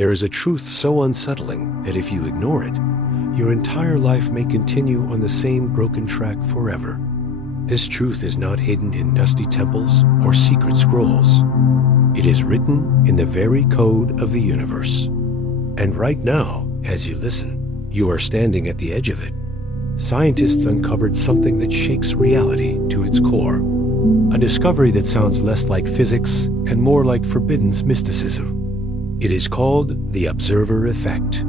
There is a truth so unsettling that if you ignore it, your entire life may continue on the same broken track forever. This truth is not hidden in dusty temples or secret scrolls. It is written in the very code of the universe. And right now, as you listen, you are standing at the edge of it. Scientists uncovered something that shakes reality to its core. A discovery that sounds less like physics and more like forbidden mysticism. It is called the observer effect.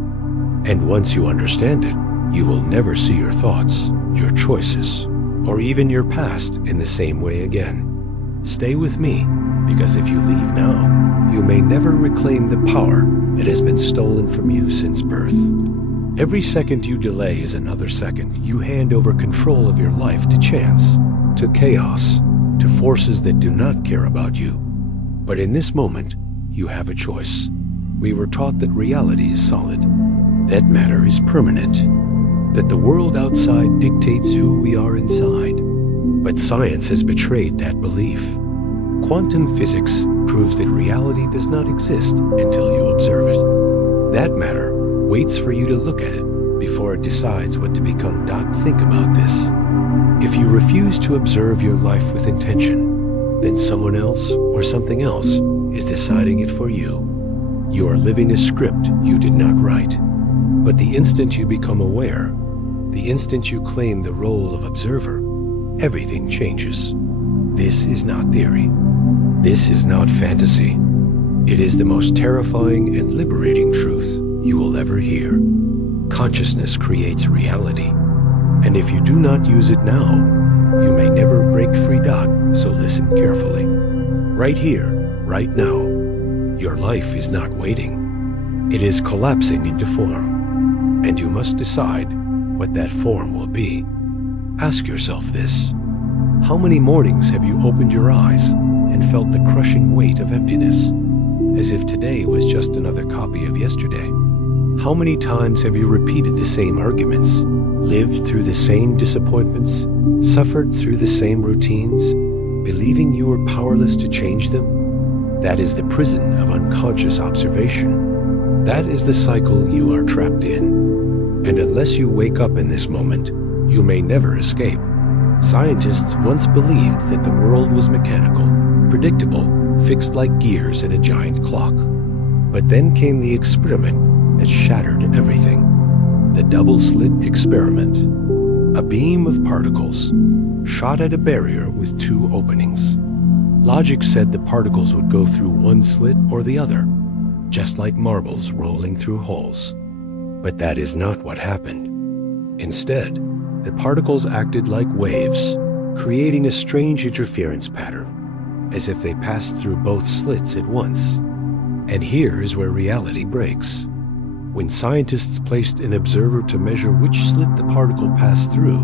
And once you understand it, you will never see your thoughts, your choices, or even your past in the same way again. Stay with me, because if you leave now, you may never reclaim the power that has been stolen from you since birth. Every second you delay is another second you hand over control of your life to chance, to chaos, to forces that do not care about you. But in this moment, you have a choice. We were taught that reality is solid, that matter is permanent, that the world outside dictates who we are inside. But science has betrayed that belief. Quantum physics proves that reality does not exist until you observe it. That matter waits for you to look at it before it decides what to become. Think about this. If you refuse to observe your life with intention, then someone else or something else is deciding it for you. You are living a script you did not write. But the instant you become aware, the instant you claim the role of observer, everything changes. This is not theory. This is not fantasy. It is the most terrifying and liberating truth you will ever hear. Consciousness creates reality. And if you do not use it now, you may never break free. So listen carefully. Right here, right now, your life is not waiting. It is collapsing into form. And you must decide what that form will be. Ask yourself this. How many mornings have you opened your eyes and felt the crushing weight of emptiness, as if today was just another copy of yesterday? How many times have you repeated the same arguments, lived through the same disappointments, suffered through the same routines, believing you were powerless to change them? That is the prison of unconscious observation. That is the cycle you are trapped in. And unless you wake up in this moment, you may never escape. Scientists once believed that the world was mechanical, predictable, fixed like gears in a giant clock. But then came the experiment that shattered everything. The double-slit experiment. A beam of particles shot at a barrier with two openings. Logic said the particles would go through one slit or the other, just like marbles rolling through holes. But that is not what happened. Instead, the particles acted like waves, creating a strange interference pattern, as if they passed through both slits at once. And here is where reality breaks. When scientists placed an observer to measure which slit the particle passed through,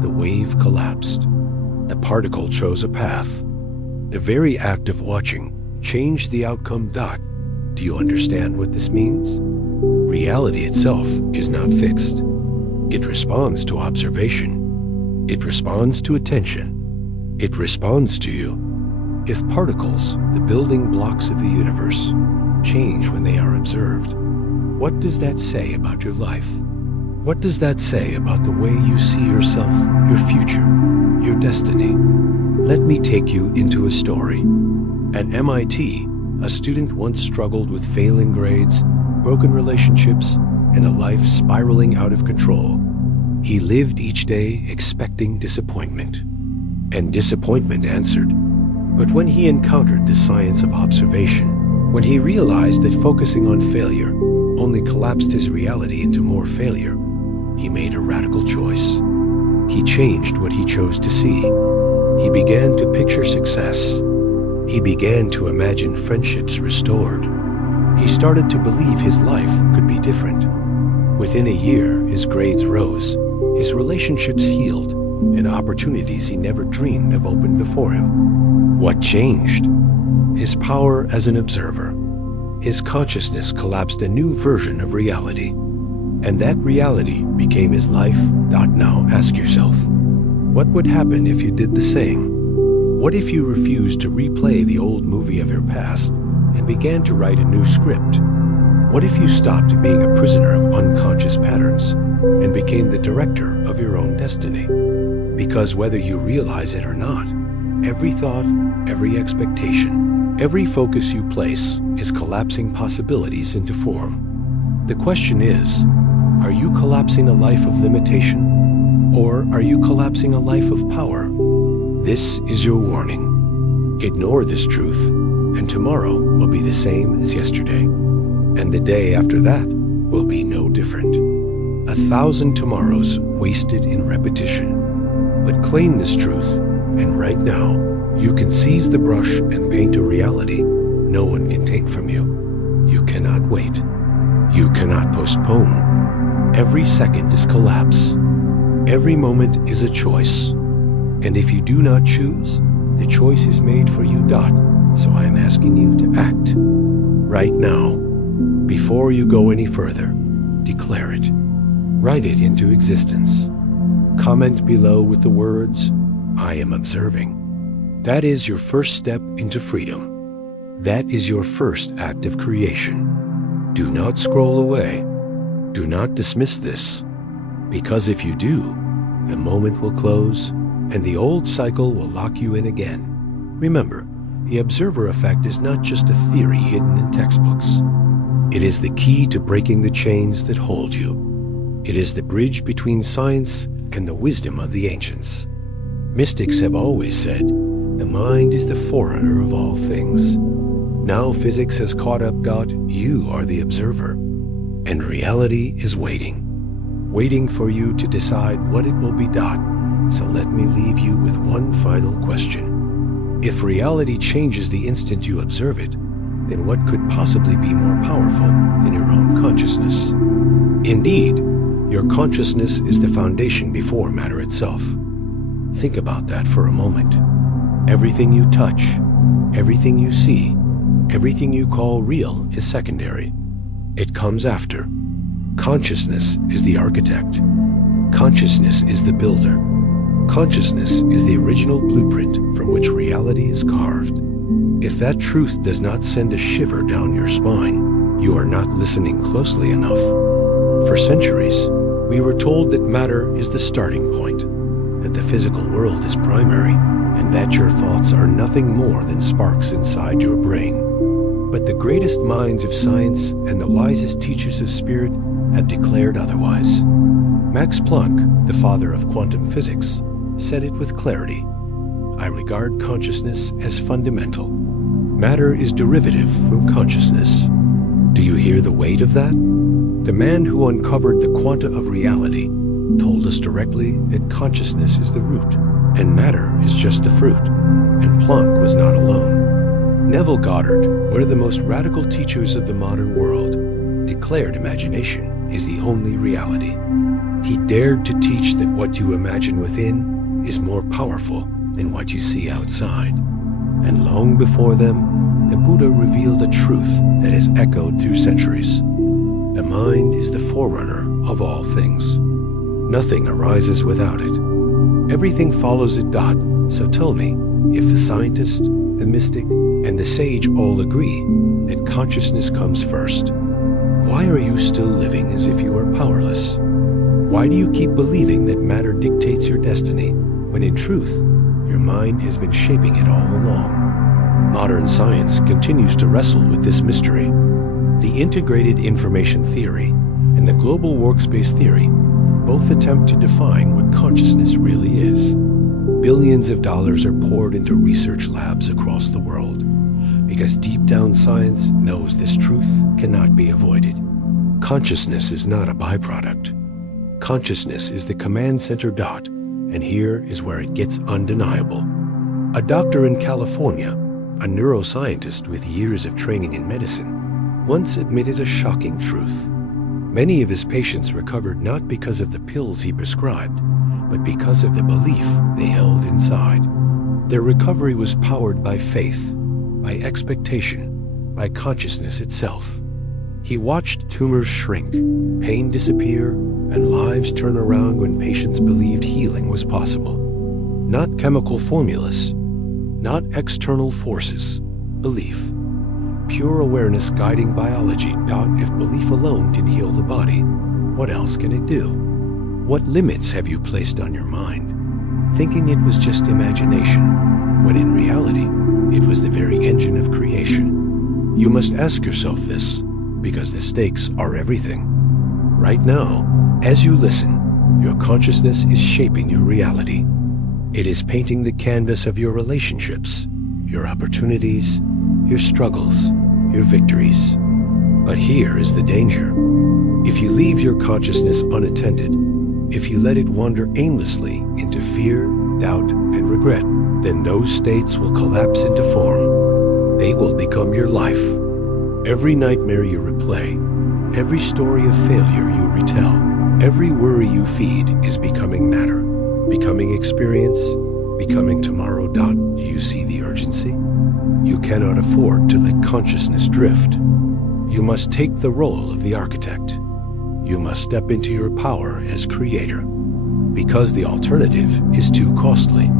the wave collapsed. The particle chose a path. The very act of watching changed the outcome. Do you understand what this means? Reality itself is not fixed. It responds to observation. It responds to attention. It responds to you. If particles, the building blocks of the universe, change when they are observed, what does that say about your life? What does that say about the way you see yourself, your future, your destiny? Let me take you into a story. At MIT, a student once struggled with failing grades, broken relationships, and a life spiraling out of control. He lived each day expecting disappointment. And disappointment answered. But when he encountered the science of observation, when he realized that focusing on failure only collapsed his reality into more failure, he made a radical choice. He changed what he chose to see. He began to picture success. He began to imagine friendships restored. He started to believe his life could be different. Within a year, his grades rose, his relationships healed, and opportunities he never dreamed of opened before him. What changed? His power as an observer. His consciousness collapsed a new version of reality. And that reality became his life. Now ask yourself, what would happen if you did the same? What if you refused to replay the old movie of your past and began to write a new script? What if you stopped being a prisoner of unconscious patterns and became the director of your own destiny? Because whether you realize it or not, every thought, every expectation, every focus you place is collapsing possibilities into form. The question is, are you collapsing a life of limitation, or are you collapsing a life of power? This is your warning. Ignore this truth, and tomorrow will be the same as yesterday. And the day after that will be no different. 1,000 tomorrows wasted in repetition. But claim this truth, and right now, you can seize the brush and paint a reality no one can take from you. You cannot wait. You cannot postpone. Every second is collapse. Every moment is a choice. And if you do not choose, the choice is made for you. So I am asking you to act. Right now. Before you go any further, declare it. Write it into existence. Comment below with the words, I am observing. That is your first step into freedom. That is your first act of creation. Do not scroll away. Do not dismiss this. Because if you do, the moment will close and the old cycle will lock you in again. Remember, the observer effect is not just a theory hidden in textbooks. It is the key to breaking the chains that hold you. It is the bridge between science and the wisdom of the ancients. Mystics have always said, the mind is the forerunner of all things. Now physics has caught up. You are the observer. And reality is waiting. Waiting for you to decide what it will be. So let me leave you with one final question. If reality changes the instant you observe it, then what could possibly be more powerful than your own consciousness? Indeed, your consciousness is the foundation before matter itself. Think about that for a moment. Everything you touch, everything you see, everything you call real is secondary. It comes after. Consciousness is the architect. Consciousness is the builder. Consciousness is the original blueprint from which reality is carved. If that truth does not send a shiver down your spine, you are not listening closely enough. For centuries, we were told that matter is the starting point, that the physical world is primary, and that your thoughts are nothing more than sparks inside your brain. But the greatest minds of science and the wisest teachers of spirit have declared otherwise. Max Planck, the father of quantum physics, said it with clarity. I regard consciousness as fundamental. Matter is derivative from consciousness. Do you hear the weight of that? The man who uncovered the quanta of reality told us directly that consciousness is the root, and matter is just the fruit. And Planck was not alone. Neville Goddard, one of the most radical teachers of the modern world, declared imagination is the only reality. He dared to teach that what you imagine within is more powerful than what you see outside. And long before them, the Buddha revealed a truth that has echoed through centuries. The mind is the forerunner of all things. Nothing arises without it. Everything follows it. So tell me, if the scientist, the mystic, and the sage all agree that consciousness comes first, why are you still living as if you are powerless? Why do you keep believing that matter dictates your destiny, when in truth, your mind has been shaping it all along? Modern science continues to wrestle with this mystery. The integrated information theory and the global workspace theory both attempt to define what consciousness really is. Billions of dollars are poured into research labs across the world because deep down science knows this truth cannot be avoided. Consciousness is not a byproduct. Consciousness is the command center. And here is where it gets undeniable. A doctor in California, a neuroscientist with years of training in medicine, once admitted a shocking truth. Many of his patients recovered not because of the pills he prescribed, but because of the belief they held inside. Their recovery was powered by faith, by expectation, by consciousness itself. He watched tumors shrink, pain disappear, and lives turn around when patients believed healing was possible. Not chemical formulas, not external forces, belief. Pure awareness guiding biology. If belief alone can heal the body, what else can it do? What limits have you placed on your mind, thinking it was just imagination, when in reality, it was the very engine of creation? You must ask yourself this, because the stakes are everything. Right now, as you listen, your consciousness is shaping your reality. It is painting the canvas of your relationships, your opportunities, your struggles, your victories. But here is the danger. If you leave your consciousness unattended, if you let it wander aimlessly into fear, doubt, and regret, then those states will collapse into form. They will become your life. Every nightmare you replay, every story of failure you retell, every worry you feed is becoming matter, becoming experience, becoming tomorrow. Do you see the urgency? You cannot afford to let consciousness drift. You must take the role of the architect. You must step into your power as creator. Because the alternative is too costly.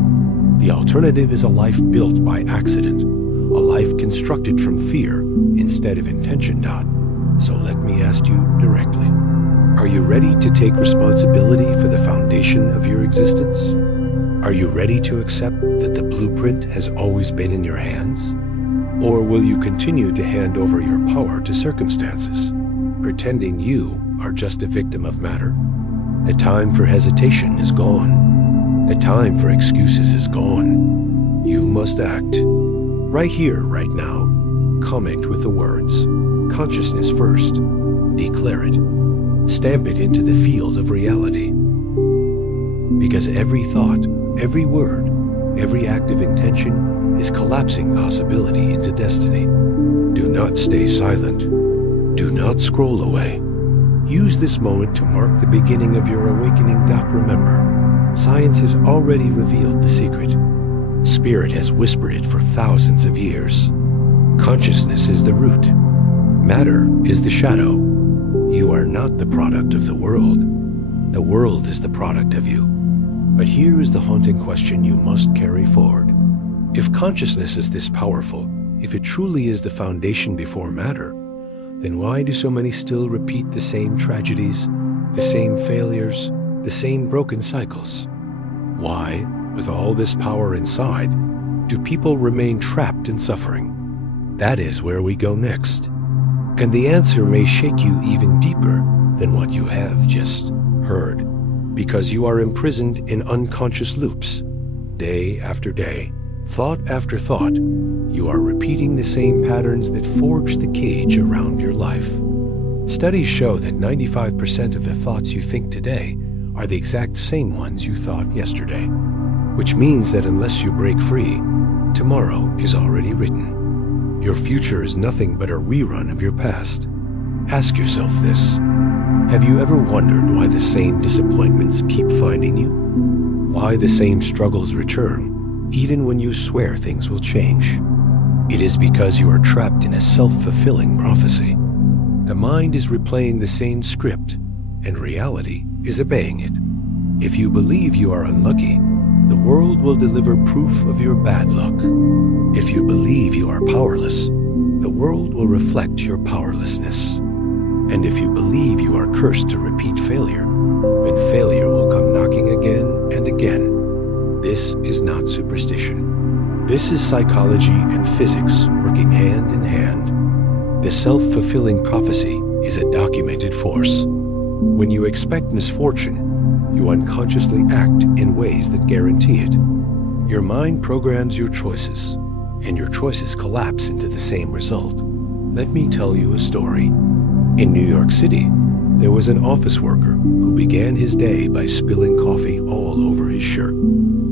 The alternative is a life built by accident, a life constructed from fear instead of intention. So let me ask you directly. Are you ready to take responsibility for the foundation of your existence? Are you ready to accept that the blueprint has always been in your hands? Or will you continue to hand over your power to circumstances, pretending you are just a victim of matter? The time for hesitation is gone. The time for excuses is gone. You must act. Right here, right now. Comment with the words, consciousness first. Declare it. Stamp it into the field of reality. Because every thought, every word, every act of intention is collapsing possibility into destiny. Do not stay silent. Do not scroll away. Use this moment to mark the beginning of your awakening. Remember, science has already revealed the secret. Spirit has whispered it for thousands of years. Consciousness is the root. Matter is the shadow. You are not the product of the world. The world is the product of you. But here is the haunting question you must carry forward. If consciousness is this powerful, if it truly is the foundation before matter, then why do so many still repeat the same tragedies, the same failures, the same broken cycles? Why, with all this power inside, do people remain trapped in suffering? That is where we go next. And the answer may shake you even deeper than what you have just heard, because you are imprisoned in unconscious loops. Day after day, thought after thought, you are repeating the same patterns that forge the cage around your life. Studies show that 95% of the thoughts you think today are the exact same ones you thought yesterday, which means that unless you break free, tomorrow is already written. Your future is nothing but a rerun of your past. Ask yourself this. Have you ever wondered why the same disappointments keep finding you? Why the same struggles return, even when you swear things will change? It is because you are trapped in a self-fulfilling prophecy. The mind is replaying the same script, and reality is obeying it. If you believe you are unlucky, the world will deliver proof of your bad luck. If you believe you are powerless, the world will reflect your powerlessness. And if you believe you are cursed to repeat failure, then failure will come knocking again and again. This is not superstition. This is psychology and physics working hand in hand. The self-fulfilling prophecy is a documented force. When you expect misfortune, you unconsciously act in ways that guarantee it. Your mind programs your choices, and your choices collapse into the same result. Let me tell you a story. In New York City, there was an office worker who began his day by spilling coffee all over his shirt.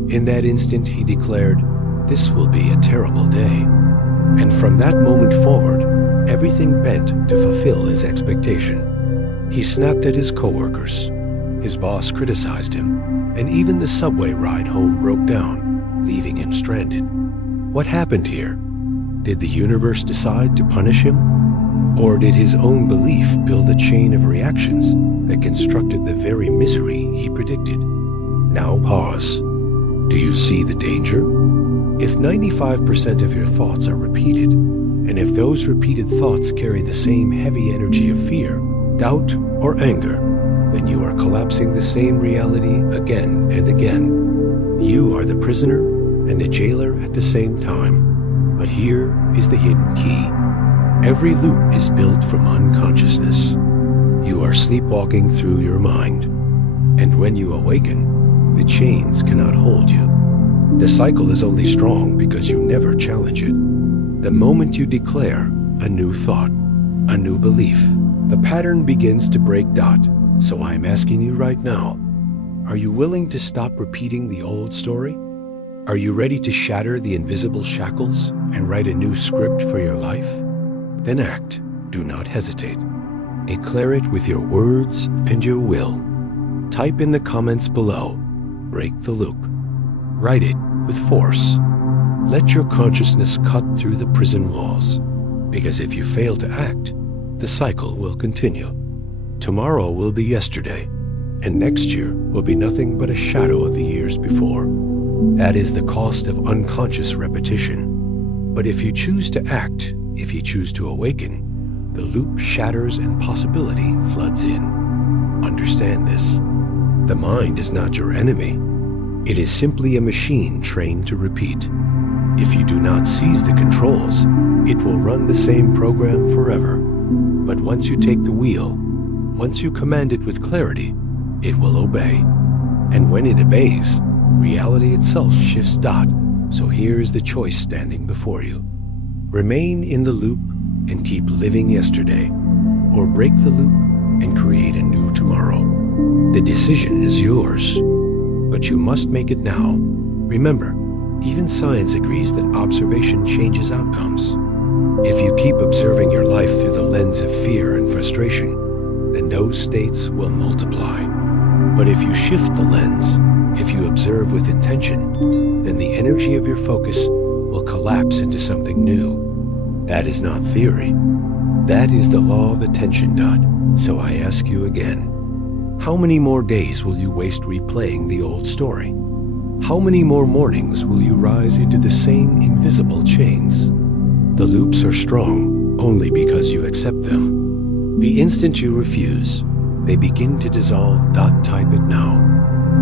In that instant, he declared, "This will be a terrible day." And from that moment forward, everything bent to fulfill his expectation. He snapped at his coworkers. His boss criticized him, and even the subway ride home broke down, leaving him stranded. What happened here? Did the universe decide to punish him? Or did his own belief build a chain of reactions that constructed the very misery he predicted? Now pause. Do you see the danger? If 95% of your thoughts are repeated, And if those repeated thoughts carry the same heavy energy of fear, doubt, or anger, then you are collapsing the same reality again and again. You are the prisoner and the jailer at the same time. But here is the hidden key. Every loop is built from unconsciousness. You are sleepwalking through your mind. And when you awaken, the chains cannot hold you. The cycle is only strong because you never challenge it. The moment you declare a new thought, a new belief, the pattern begins to break. So I'm asking you right now, are you willing to stop repeating the old story? Are you ready to shatter the invisible shackles and write a new script for your life? Then act. Do not hesitate. Declare it with your words and your will. Type in the comments below. Break the loop. Write it with force. Let your consciousness cut through the prison walls. Because if you fail to act, the cycle will continue. Tomorrow will be yesterday, and next year will be nothing but a shadow of the years before. That is the cost of unconscious repetition. But if you choose to act, if you choose to awaken, the loop shatters and possibility floods in. Understand this. The mind is not your enemy. It is simply a machine trained to repeat. If you do not seize the controls, it will run the same program forever. But once you take the wheel, once you command it with clarity, it will obey. And when it obeys, reality itself shifts. So here's the choice standing before you. Remain in the loop and keep living yesterday, or break the loop and create a new tomorrow. The decision is yours, but you must make it now. Remember, even science agrees that observation changes outcomes. If you keep observing your life through the lens of fear and frustration, then those states will multiply. But if you shift the lens, if you observe with intention, then the energy of your focus will collapse into something new. That is not theory. That is the law of attention. So I ask you again, how many more days will you waste replaying the old story? How many more mornings will you rise into the same invisible chains? The loops are strong only because you accept them. The instant you refuse, they begin to dissolve. Type it now.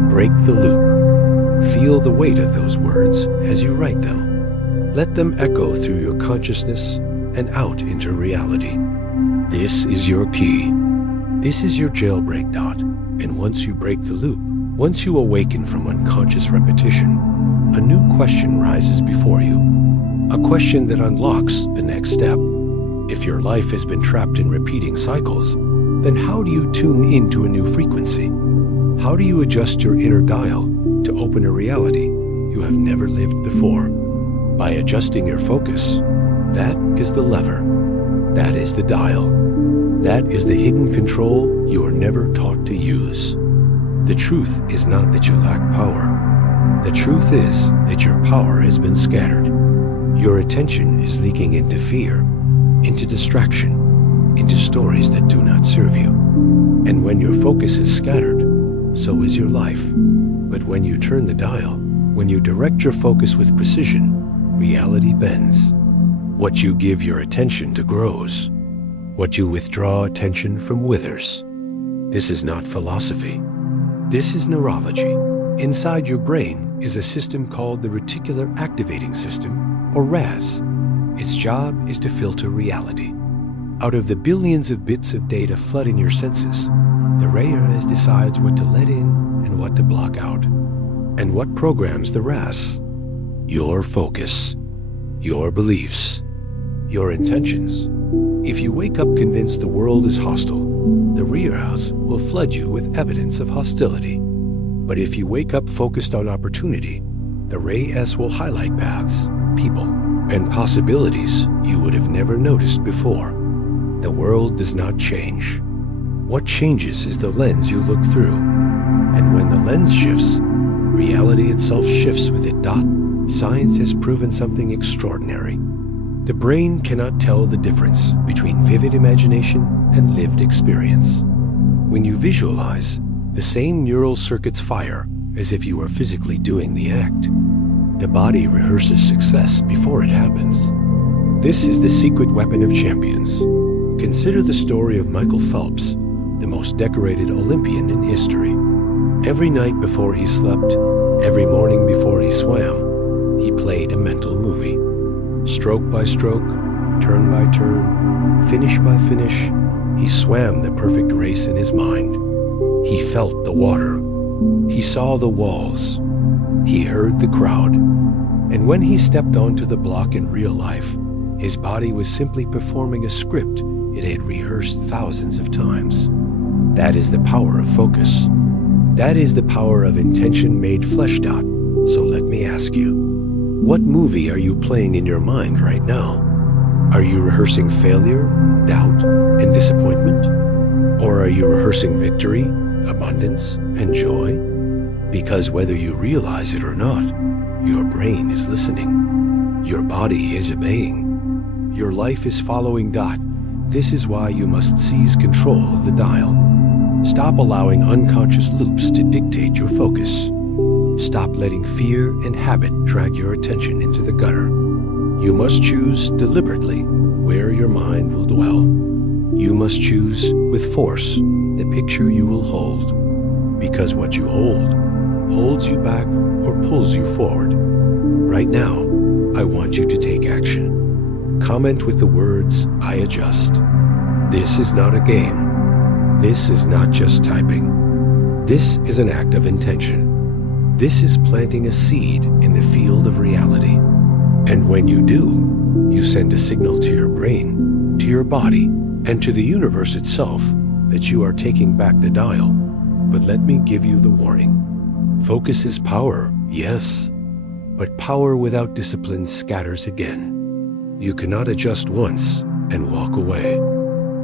Break the loop. Feel the weight of those words as you write them. Let them echo through your consciousness and out into reality. This is your key. This is your jailbreak. And once you break the loop, once you awaken from unconscious repetition, a new question rises before you. A question that unlocks the next step. If your life has been trapped in repeating cycles, then how do you tune into a new frequency? How do you adjust your inner dial to open a reality you have never lived before? By adjusting your focus. That is the lever. That is the dial. That is the hidden control you are never taught to use. The truth is not that you lack power. The truth is that your power has been scattered. Your attention is leaking into fear, into distraction, into stories that do not serve you. And when your focus is scattered, so is your life. But when you turn the dial, when you direct your focus with precision, reality bends. What you give your attention to grows. What you withdraw attention from withers. This is not philosophy. This is neurology. Inside your brain is a system called the reticular activating system, or RAS. Its job is to filter reality. Out of the billions of bits of data flooding your senses, the RAS decides what to let in and what to block out. And what programs the RAS? Your focus, your beliefs, your intentions. If you wake up convinced the world is hostile, the RAS will flood you with evidence of hostility. But if you wake up focused on opportunity, the RAS will highlight paths, people, and possibilities you would have never noticed before. The world does not change. What changes is the lens you look through. And when the lens shifts, reality itself shifts with it. Science has proven something extraordinary. The brain cannot tell the difference between vivid imagination and lived experience. When you visualize, the same neural circuits fire as if you were physically doing the act. The body rehearses success before it happens. This is the secret weapon of champions. Consider the story of Michael Phelps, the most decorated Olympian in history. Every night before he slept, every morning before he swam, he played a mental movie. Stroke by stroke, turn by turn, finish by finish, he swam the perfect race in his mind. He felt the water. He saw the walls. He heard the crowd. And when he stepped onto the block in real life, his body was simply performing a script it had rehearsed thousands of times. That is the power of focus. That is the power of intention made fleshed out. So let me ask you, what movie are you playing in your mind right now? Are you rehearsing failure, doubt, and disappointment? Or are you rehearsing victory, abundance, and joy? Because whether you realize it or not, your brain is listening. Your body is obeying. Your life is following dot. This is why you must seize control of the dial. Stop allowing unconscious loops to dictate your focus. Stop letting fear and habit drag your attention into the gutter. You must choose deliberately where your mind will dwell. You must choose with force the picture you will hold. Because what you hold holds you back or pulls you forward. Right now, I want you to take action. Comment with the words, "I adjust." This is not a game. This is not just typing. This is an act of intention. This is planting a seed in the field of reality. And when you do, you send a signal to your brain, to your body, and to the universe itself that you are taking back the dial. But let me give you the warning. Focus is power, yes, but power without discipline scatters again. You cannot adjust once and walk away.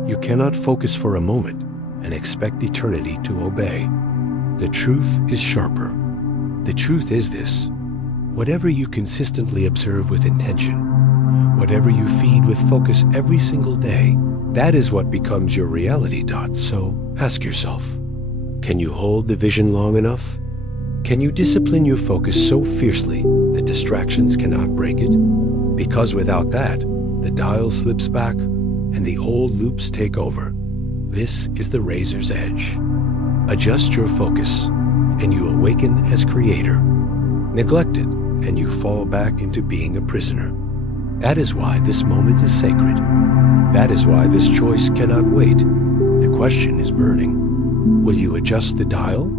You cannot focus for a moment and expect eternity to obey. The truth is sharper. The truth is this: whatever you consistently observe with intention, whatever you feed with focus every single day, that is what becomes your reality. So ask yourself, can you hold the vision long enough? Can you discipline your focus so fiercely that distractions cannot break it? Because without that, the dial slips back and the old loops take over. This is the razor's edge. Adjust your focus and you awaken as creator. Neglect it and you fall back into being a prisoner. That is why this moment is sacred. That is why this choice cannot wait. The question is burning. Will you adjust the dial,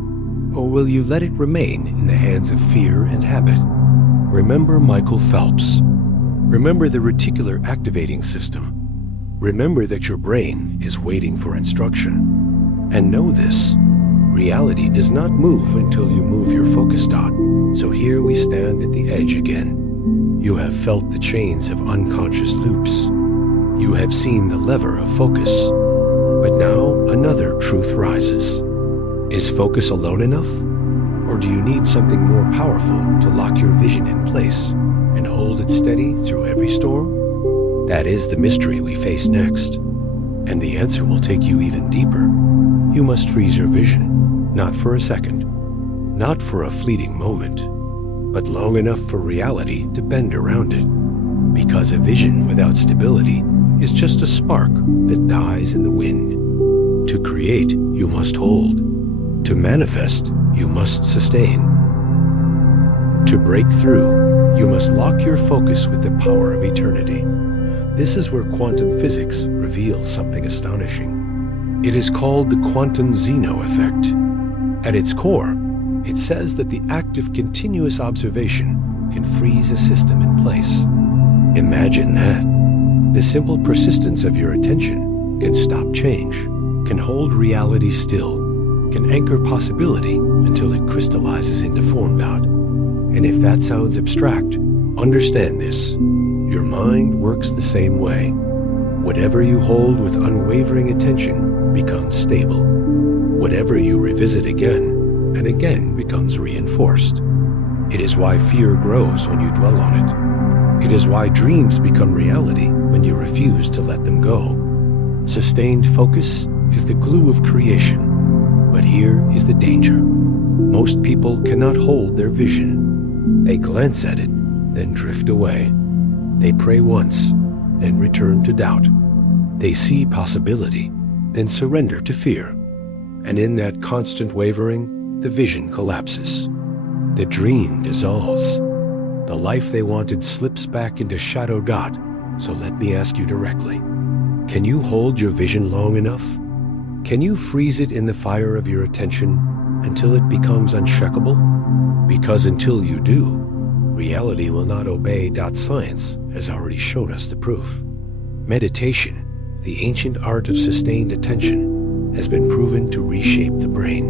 or will you let it remain in the hands of fear and habit? Remember Michael Phelps. Remember the reticular activating system. Remember that your brain is waiting for instruction. And know this: reality does not move until you move your focus dot. So here we stand at the edge again. You have felt the chains of unconscious loops. You have seen the lever of focus. But now another truth rises. Is focus alone enough? Or do you need something more powerful to lock your vision in place and hold it steady through every storm? That is the mystery we face next. And the answer will take you even deeper. You must freeze your vision, not for a second, not for a fleeting moment, but long enough for reality to bend around it. Because a vision without stability is just a spark that dies in the wind. To create, you must hold. To manifest, you must sustain. To break through, you must lock your focus with the power of eternity. This is where quantum physics reveals something astonishing. It is called the quantum Zeno effect. At its core, it says that the act of continuous observation can freeze a system in place. Imagine that. The simple persistence of your attention can stop change, can hold reality still, can anchor possibility until it crystallizes into form dot. And if that sounds abstract, understand this: your mind works the same way. Whatever you hold with unwavering attention becomes stable. Whatever you revisit again and again becomes reinforced. It is why fear grows when you dwell on it. It is why dreams become reality when you refuse to let them go. Sustained focus is the glue of creation. But here is the danger. Most people cannot hold their vision. They glance at it, then drift away. They pray once, then return to doubt. They see possibility, then surrender to fear. And in that constant wavering, the vision collapses. The dream dissolves. The life they wanted slips back into shadow dot. So let me ask you directly, can you hold your vision long enough? Can you freeze it in the fire of your attention until it becomes unshakable? Because until you do, reality will not obey. Science has already shown us the proof. Meditation, the ancient art of sustained attention, has been proven to reshape the brain.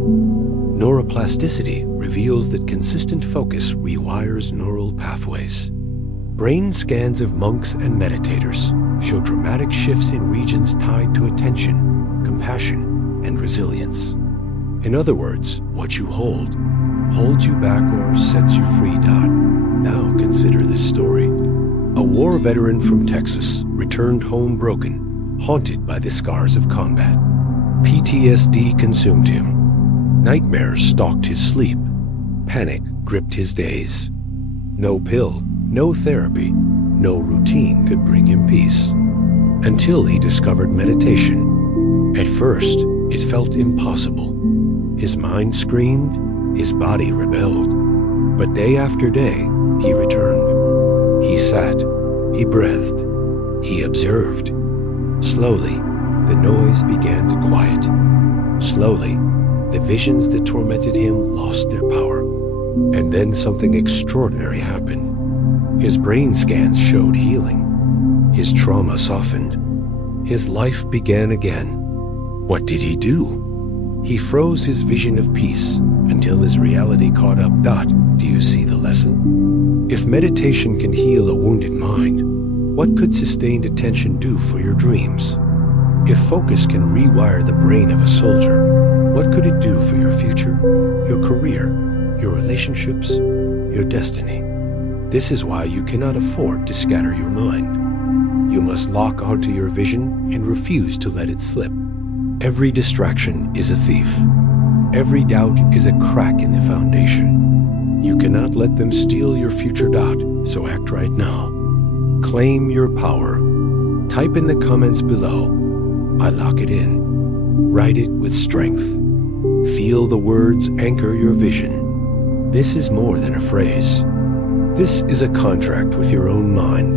Neuroplasticity reveals that consistent focus rewires neural pathways. Brain scans of monks and meditators show dramatic shifts in regions tied to attention, compassion, and resilience. In other words, what you hold holds you back or sets you free. Now consider this story. A war veteran from Texas returned home broken, haunted by the scars of combat. PTSD consumed him. Nightmares stalked his sleep. Panic gripped his days. No pill, no therapy, no routine could bring him peace. Until he discovered meditation. At first, it felt impossible. His mind screamed, his body rebelled. But day after day, he returned. He sat, he breathed, he observed. Slowly, the noise began to quiet. Slowly, the visions that tormented him lost their power. And then something extraordinary happened. His brain scans showed healing. His trauma softened. His life began again. What did he do? He froze his vision of peace until his reality caught up. Do you see the lesson? If meditation can heal a wounded mind, what could sustained attention do for your dreams? If focus can rewire the brain of a soldier, what could it do for your future, your career, your relationships, your destiny? This is why you cannot afford to scatter your mind. You must lock onto your vision and refuse to let it slip. Every distraction is a thief. Every doubt is a crack in the foundation. You cannot let them steal your future. So act right now. Claim your power. Type in the comments below, I lock it in. Write it with strength. Feel the words anchor your vision. This is more than a phrase. This is a contract with your own mind.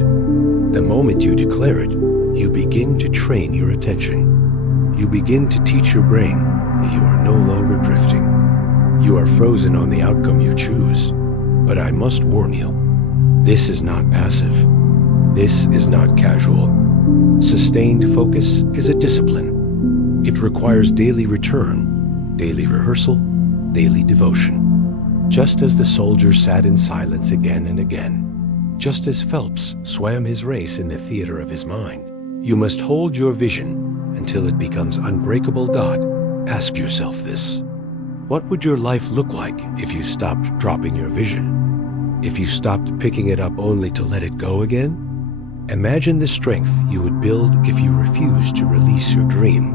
The moment you declare it, you begin to train your attention. You begin to teach your brain that you are no longer drifting. You are frozen on the outcome you choose. But I must warn you, this is not passive. This is not casual. Sustained focus is a discipline. It requires daily return, daily rehearsal, daily devotion. Just as the soldier sat in silence again and again, just as Phelps swam his race in the theater of his mind, you must hold your vision until it becomes unbreakable. Ask yourself this. What would your life look like if you stopped dropping your vision? If you stopped picking it up only to let it go again? Imagine the strength you would build if you refused to release your dream.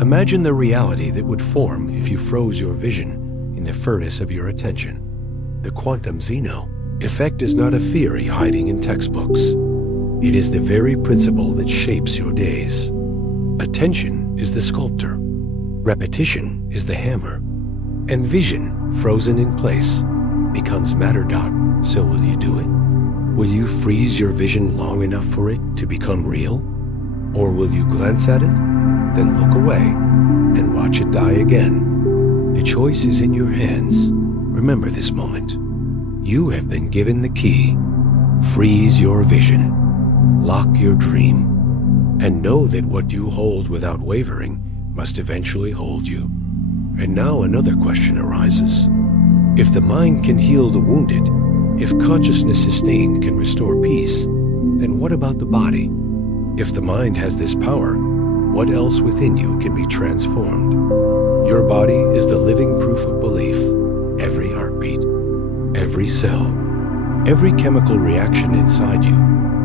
Imagine the reality that would form if you froze your vision in the furnace of your attention. The quantum Zeno effect is not a theory hiding in textbooks. It is the very principle that shapes your days. Attention is the sculptor. Repetition is the hammer. And vision, frozen in place, becomes matter. So will you do it? Will you freeze your vision long enough for it to become real? Or will you glance at it, then look away, and watch it die again? The choice is in your hands. Remember this moment. You have been given the key. Freeze your vision. Lock your dream. And know that what you hold without wavering must eventually hold you. And now another question arises. If the mind can heal the wounded, if consciousness sustained can restore peace, then what about the body? If the mind has this power, what else within you can be transformed? Your body is the living proof of belief. Every heartbeat, every cell, every chemical reaction inside you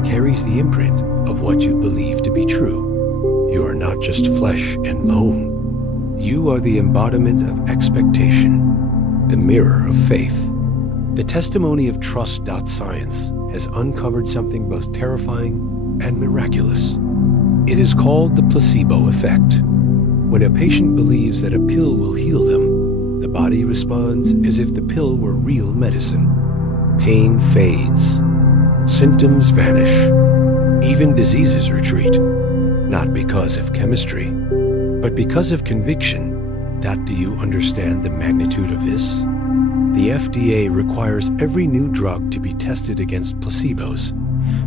carries the imprint of what you believe to be true. You are not just flesh and bone. You are the embodiment of expectation, the mirror of faith. The testimony of trust. Science has uncovered something both terrifying and miraculous. It is called the placebo effect. When a patient believes that a pill will heal them, the body responds as if the pill were real medicine. Pain fades. Symptoms vanish. Even diseases retreat. Not because of chemistry, but because of conviction. Do you understand the magnitude of this? The FDA requires every new drug to be tested against placebos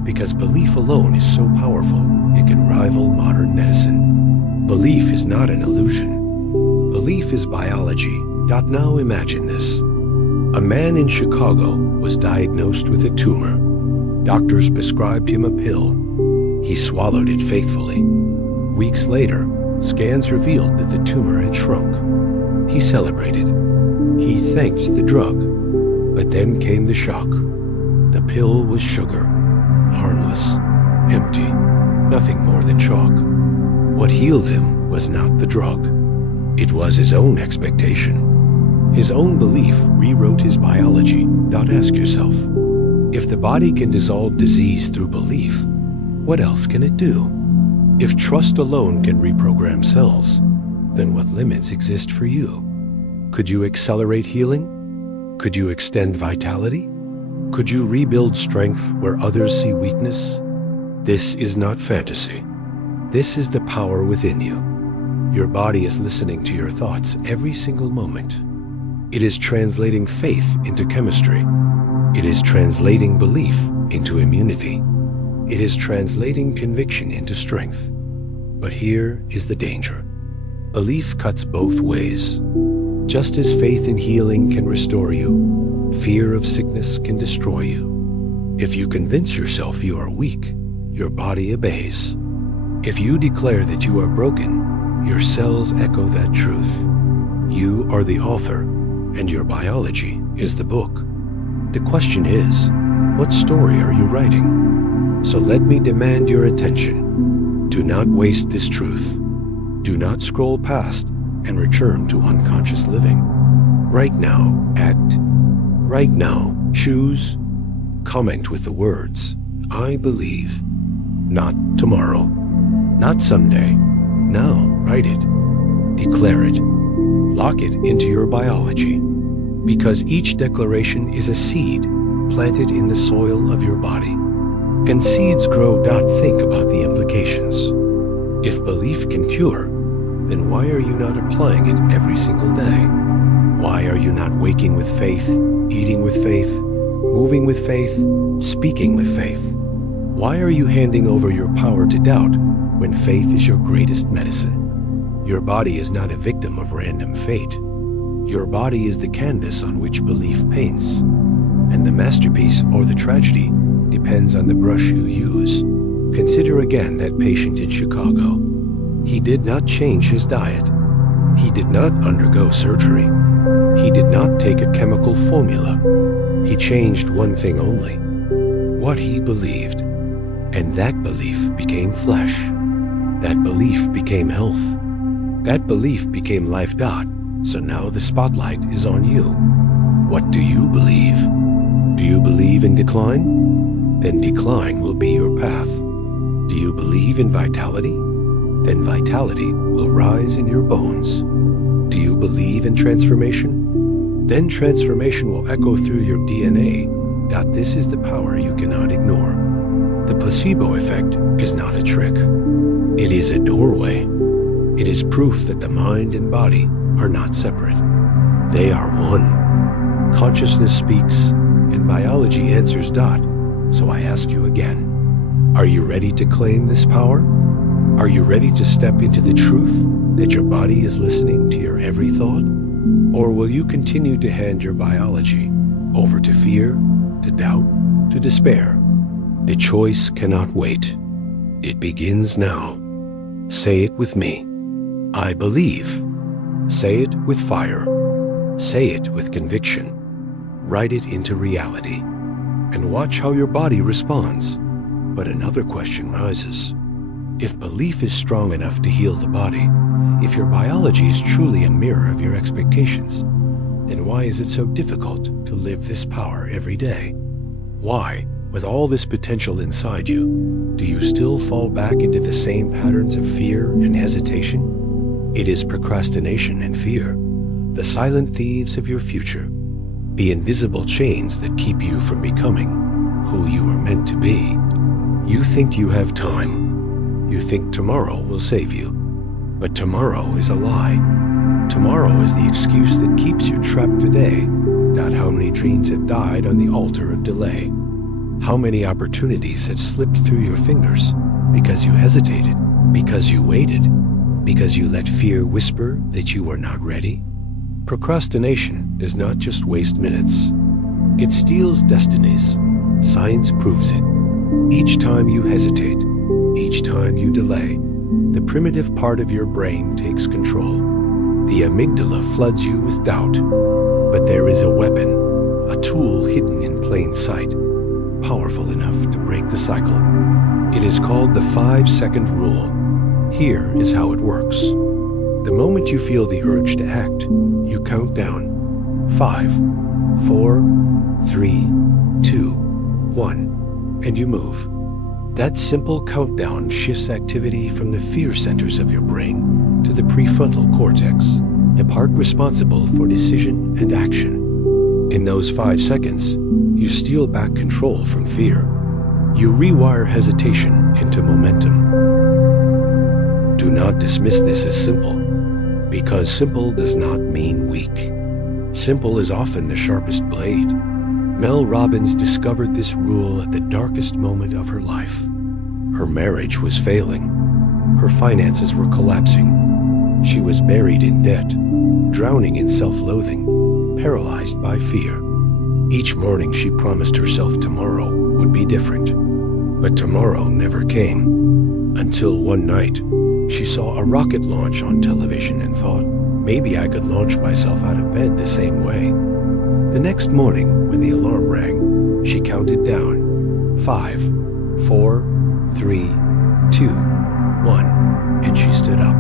because belief alone is so powerful it can rival modern medicine. Belief is not an illusion. Belief is biology. Now imagine this. A man in Chicago was diagnosed with a tumor. Doctors prescribed him a pill. He swallowed it faithfully. Weeks later, scans revealed that the tumor had shrunk. He celebrated. He thanked the drug. But then came the shock. The pill was sugar. Harmless. Empty. Nothing more than chalk. What healed him was not the drug. It was his own expectation. His own belief rewrote his biology. Ask yourself, if the body can dissolve disease through belief, what else can it do? If trust alone can reprogram cells, then what limits exist for you? Could you accelerate healing? Could you extend vitality? Could you rebuild strength where others see weakness? This is not fantasy. This is the power within you. Your body is listening to your thoughts every single moment. It is translating faith into chemistry. It is translating belief into immunity. It is translating conviction into strength. But here is the danger. Belief cuts both ways. Just as faith in healing can restore you, fear of sickness can destroy you. If you convince yourself you are weak, your body obeys. If you declare that you are broken, your cells echo that truth. You are the author, and your biology is the book. The question is, what story are you writing? So let me demand your attention. Do not waste this truth. Do not scroll past and return to unconscious living. Right now, act. Right now, choose. Comment with the words, I believe. Not tomorrow. Not someday. Now, write it. Declare it. Lock it into your biology. Because each declaration is a seed planted in the soil of your body. And seeds grow. Think about the implications. If belief can cure, then why are you not applying it every single day? Why are you not waking with faith, eating with faith, moving with faith, speaking with faith? Why are you handing over your power to doubt when faith is your greatest medicine? Your body is not a victim of random fate. Your body is the canvas on which belief paints. And the masterpiece or the tragedy depends on the brush you use. Consider again that patient in Chicago. He did not change his diet. He did not undergo surgery. He did not take a chemical formula. He changed one thing only, what he believed. And that belief became flesh. That belief became health. That belief became life. So now the spotlight is on you. What do you believe? Do you believe in decline? Then decline will be your path. Do you believe in vitality? Then vitality will rise in your bones. Do you believe in transformation? Then transformation will echo through your DNA. This is the power you cannot ignore. The placebo effect is not a trick. It is a doorway. It is proof that the mind and body are not separate. They are one. Consciousness speaks, and biology answers. So I ask you again, are you ready to claim this power? Are you ready to step into the truth that your body is listening to your every thought? Or will you continue to hand your biology over to fear, to doubt, to despair? The choice cannot wait. It begins now. Say it with me. I believe. Say it with fire. Say it with conviction. Write it into reality. And watch how your body responds. But another question rises. If belief is strong enough to heal the body, if your biology is truly a mirror of your expectations, then why is it so difficult to live this power every day? Why, With all this potential inside you, do you still fall back into the same patterns of fear and hesitation? It is procrastination and fear, the silent thieves of your future, the invisible chains that keep you from becoming who you are meant to be. You think you have time. You think tomorrow will save you. But tomorrow is a lie. Tomorrow is the excuse that keeps you trapped today, not how many dreams have died on the altar of delay. How many opportunities have slipped through your fingers because you hesitated, because you waited, because you let fear whisper that you were not ready? Procrastination does not just waste minutes. It steals destinies. Science proves it. Each time you hesitate, each time you delay, the primitive part of your brain takes control. The amygdala floods you with doubt. But there is a weapon, a tool hidden in plain sight, powerful enough to break the cycle. It is called the 5-second rule. Here is how it works. The moment you feel the urge to act, you count down. 5, 4, 3, 2, 1, and you move. That simple countdown shifts activity from the fear centers of your brain to the prefrontal cortex, the part responsible for decision and action. In those 5 seconds, you steal back control from fear. You rewire hesitation into momentum. Do not dismiss this as simple, because simple does not mean weak. Simple is often the sharpest blade. Mel Robbins discovered this rule at the darkest moment of her life. Her marriage was failing. Her finances were collapsing. She was buried in debt, drowning in self-loathing, paralyzed by fear. Each morning she promised herself tomorrow would be different. But tomorrow never came. Until one night, she saw a rocket launch on television and thought, maybe I could launch myself out of bed the same way. The next morning, when the alarm rang, she counted down. 5, 4, 3, 2, 1, and she stood up.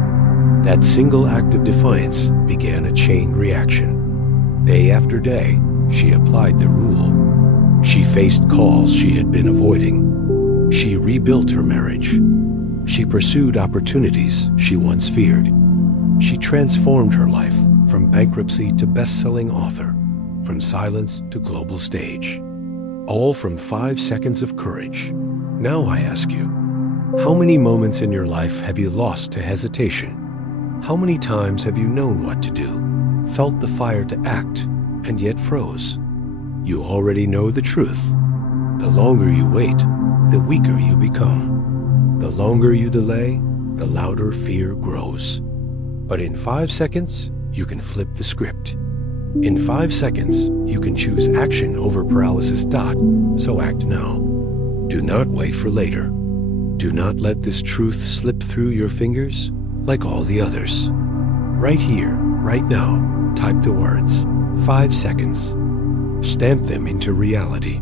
That single act of defiance began a chain reaction. Day after day, she applied the rule. She faced calls she had been avoiding. She rebuilt her marriage. She pursued opportunities she once feared. She transformed her life from bankruptcy to best-selling author, from silence to global stage. All from 5 seconds of courage. Now I ask you, how many moments in your life have you lost to hesitation? How many times have you known what to do, felt the fire to act, and yet froze? You already know the truth. The longer you wait, the weaker you become. The longer you delay, the louder fear grows. But in 5 seconds, you can flip the script. In 5 seconds, you can choose action over paralysis. So act now. Do not wait for later. Do not let this truth slip through your fingers like all the others. Right here, right now, type the words 5 seconds. Stamp them into reality.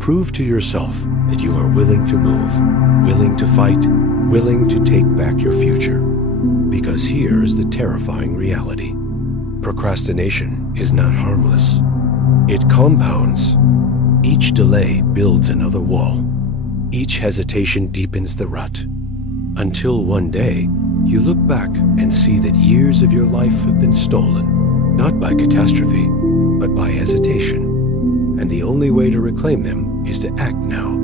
Prove to yourself that you are willing to move, willing to fight, willing to take back your future. Because here's the terrifying reality. Procrastination is not harmless. It compounds. Each delay builds another wall. Each hesitation deepens the rut. Until one day, you look back and see that years of your life have been stolen, not by catastrophe, but by hesitation. And the only way to reclaim them is to act now.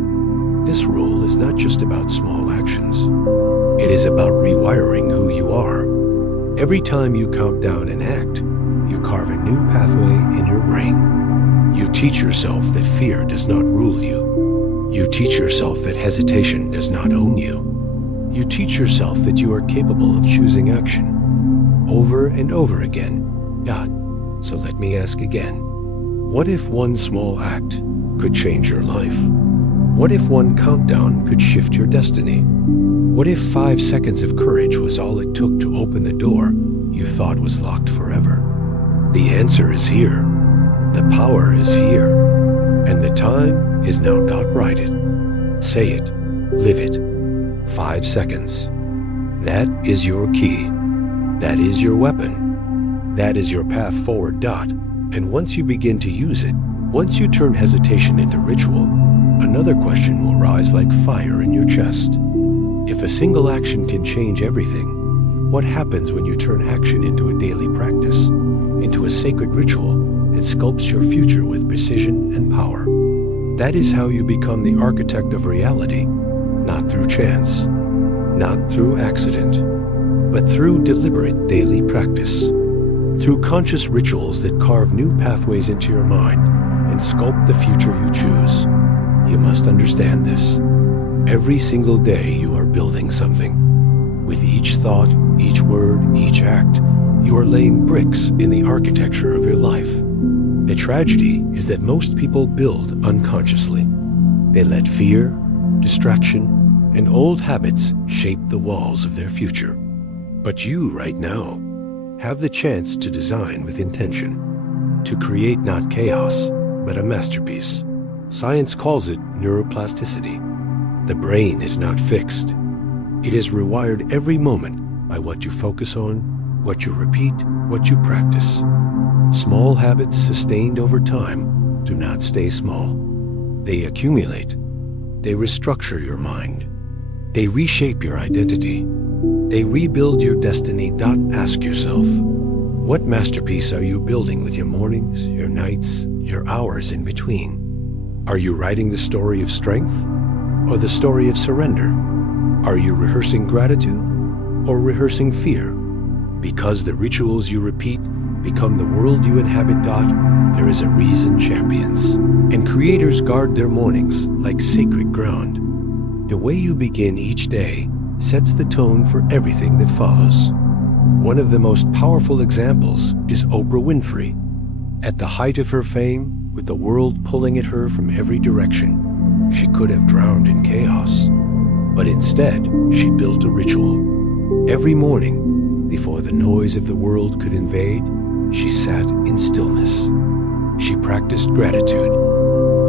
This rule is not just about small actions. It is about rewiring who you are. Every time you count down and act, you carve a new pathway in your brain. You teach yourself that fear does not rule you. You teach yourself that hesitation does not own you. You teach yourself that you are capable of choosing action. Over and over again. So let me ask again. What if one small act could change your life? What if one countdown could shift your destiny? What if 5 seconds of courage was all it took to open the door you thought was locked forever? The answer is here. The power is here. And the time is now. Write it. Say it. Live it. 5 seconds. That is your key. That is your weapon. That is your path forward. And once you begin to use it, Once you turn hesitation into ritual, another question will rise like fire in your chest. If a single action can change everything, what happens when you turn action into a daily practice, into a sacred ritual that sculpts your future with precision and power? That is how you become the architect of reality, not through chance, not through accident, but through deliberate daily practice, through conscious rituals that carve new pathways into your mind and sculpt the future you choose. You must understand this. Every single day you are building something. With each thought, each word, each act, you are laying bricks in the architecture of your life. The tragedy is that most people build unconsciously. They let fear, distraction, and old habits shape the walls of their future. But you, right now, have the chance to design with intention, to create not chaos, but a masterpiece. Science calls it neuroplasticity. The brain is not fixed. It is rewired every moment by what you focus on, what you repeat, what you practice. Small habits sustained over time do not stay small. They accumulate. They restructure your mind. They reshape your identity. They rebuild your destiny. Ask yourself, what masterpiece are you building with your mornings, your nights, your hours in between? Are you writing the story of strength or the story of surrender? Are you rehearsing gratitude or rehearsing fear? Because the rituals you repeat become the world you inhabit. There is a reason champions and creators guard their mornings like sacred ground. The way you begin each day sets the tone for everything that follows. One of the most powerful examples is Oprah Winfrey. At the height of her fame, with the world pulling at her from every direction, she could have drowned in chaos. But instead, she built a ritual. Every morning, before the noise of the world could invade, she sat in stillness. She practiced gratitude.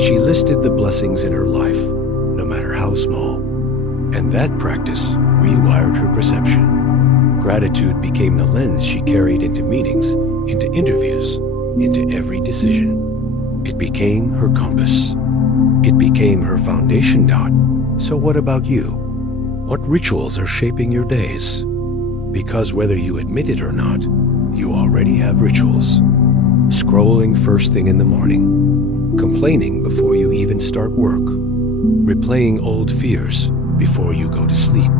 She listed the blessings in her life, no matter how small. And that practice rewired her perception. Gratitude became the lens she carried into meetings, into interviews, into every decision. It became her compass. It became her foundation. So what about you? What rituals are shaping your days? Because whether you admit it or not, you already have rituals. Scrolling first thing in the morning, complaining before you even start work, replaying old fears before you go to sleep.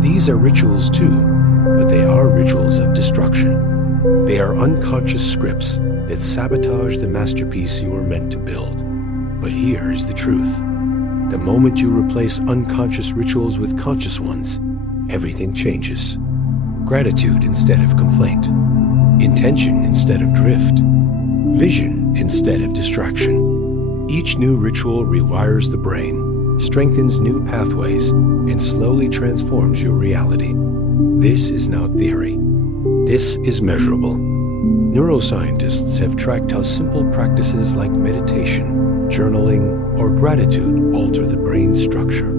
These are rituals too, but they are rituals of destruction. They are unconscious scripts that sabotage the masterpiece you were meant to build. But here is the truth. The moment you replace unconscious rituals with conscious ones, everything changes. Gratitude instead of complaint. Intention instead of drift. Vision instead of distraction. Each new ritual rewires the brain, strengthens new pathways, and slowly transforms your reality. This is not theory. This is measurable. Neuroscientists have tracked how simple practices like meditation, journaling, or gratitude alter the brain's structure.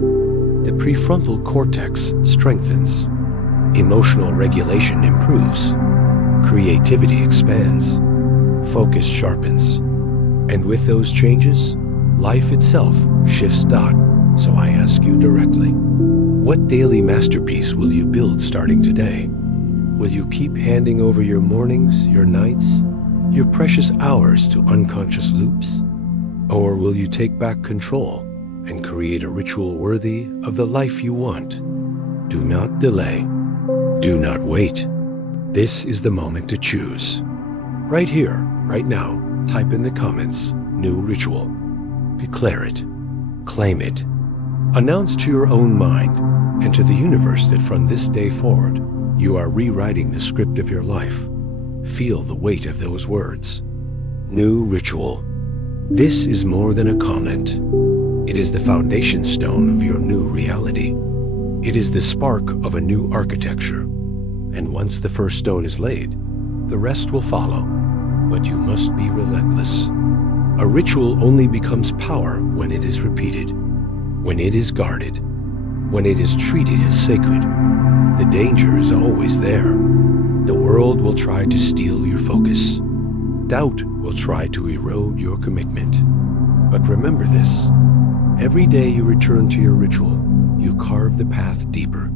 The prefrontal cortex strengthens. Emotional regulation improves. Creativity expands. Focus sharpens. And with those changes, life itself shifts. So I ask you directly, what daily masterpiece will you build starting today? Will you keep handing over your mornings, your nights, your precious hours to unconscious loops? Or will you take back control and create a ritual worthy of the life you want? Do not delay. Do not wait. This is the moment to choose. Right here, right now, type in the comments, new ritual. Declare it. Claim it. Announce to your own mind and to the universe that from this day forward, you are rewriting the script of your life. Feel the weight of those words. New ritual. This is more than a comment. It is the foundation stone of your new reality. It is the spark of a new architecture. And once the first stone is laid, the rest will follow. But you must be relentless. A ritual only becomes power when it is repeated, when it is guarded, when it is treated as sacred. The danger is always there. The world will try to steal your focus. Doubt will try to erode your commitment. But remember this: every day you return to your ritual, you carve the path deeper.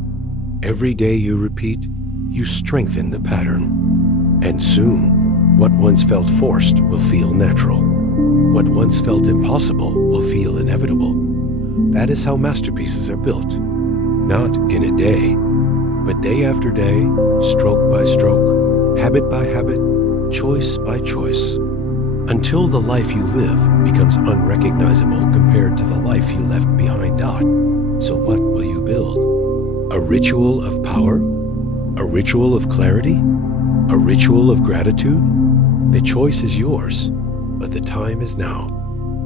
Every day you repeat, you strengthen the pattern. And soon, what once felt forced will feel natural. What once felt impossible will feel inevitable. That is how masterpieces are built. Not in a day, but day after day, stroke by stroke, habit by habit, choice by choice, until the life you live becomes unrecognizable compared to the life you left behind. So what will you build? A ritual of power? A ritual of clarity? A ritual of gratitude? The choice is yours, but the time is now.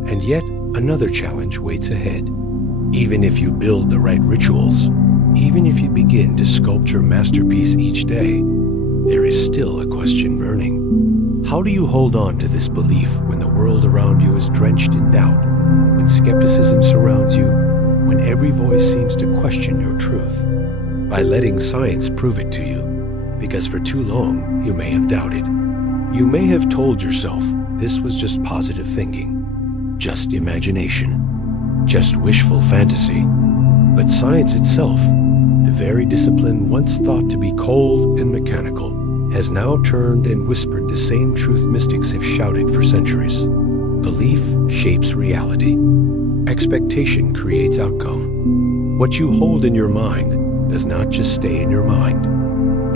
And yet another challenge waits ahead. Even if you build the right rituals, even if you begin to sculpt your masterpiece each day, there is still a question burning. How do you hold on to this belief when the world around you is drenched in doubt, when skepticism surrounds you, when every voice seems to question your truth? By letting science prove it to you, because for too long you may have doubted. You may have told yourself this was just positive thinking, just imagination, just wishful fantasy. But science itself, the very discipline once thought to be cold and mechanical, has now turned and whispered the same truth mystics have shouted for centuries. Belief shapes reality. Expectation creates outcome. What you hold in your mind does not just stay in your mind.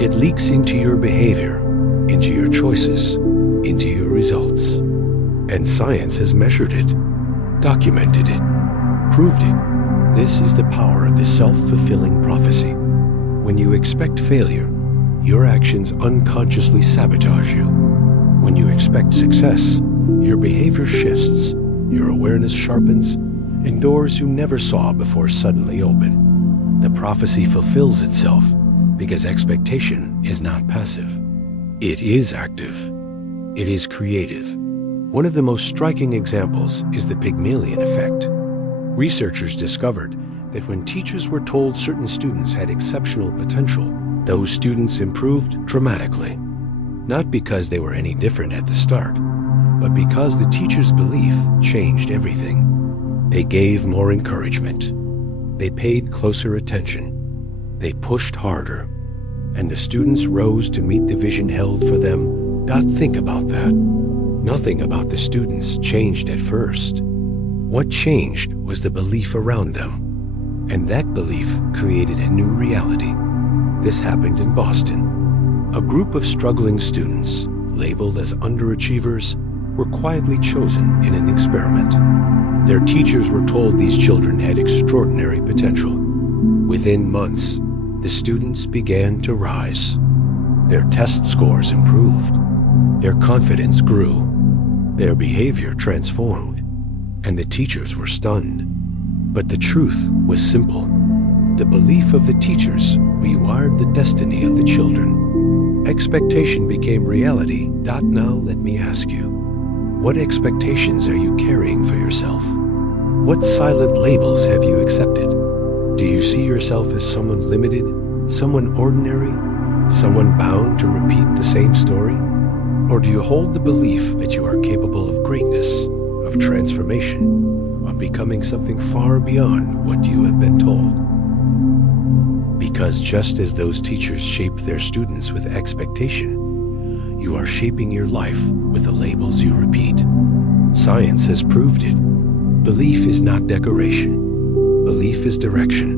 It leaks into your behavior, into your choices, into your results. And science has measured it, documented it, proved it. This is the power of the self-fulfilling prophecy. When you expect failure, your actions unconsciously sabotage you. When you expect success, your behavior shifts, your awareness sharpens, and doors you never saw before suddenly open. The prophecy fulfills itself because expectation is not passive. It is active. It is creative. One of the most striking examples is the Pygmalion effect. Researchers discovered that when teachers were told certain students had exceptional potential, those students improved dramatically. Not because they were any different at the start, but because the teacher's belief changed everything. They gave more encouragement. They paid closer attention. They pushed harder. And the students rose to meet the vision held for them. Think about that. Nothing about the students changed at first. What changed was the belief around them. And that belief created a new reality. This happened in Boston. A group of struggling students, labeled as underachievers, were quietly chosen in an experiment. Their teachers were told these children had extraordinary potential. Within months, the students began to rise. Their test scores improved. Their confidence grew. Their behavior transformed. And the teachers were stunned. But the truth was simple. The belief of the teachers rewired the destiny of the children. Expectation became reality. Now let me ask you, what expectations are you carrying for yourself? What silent labels have you accepted? Do you see yourself as someone limited, someone ordinary, someone bound to repeat the same story? Or do you hold the belief that you are capable of greatness, of transformation, of becoming something far beyond what you have been told? Because just as those teachers shape their students with expectation, you are shaping your life with the labels you repeat. Science has proved it. Belief is not decoration. Belief is direction.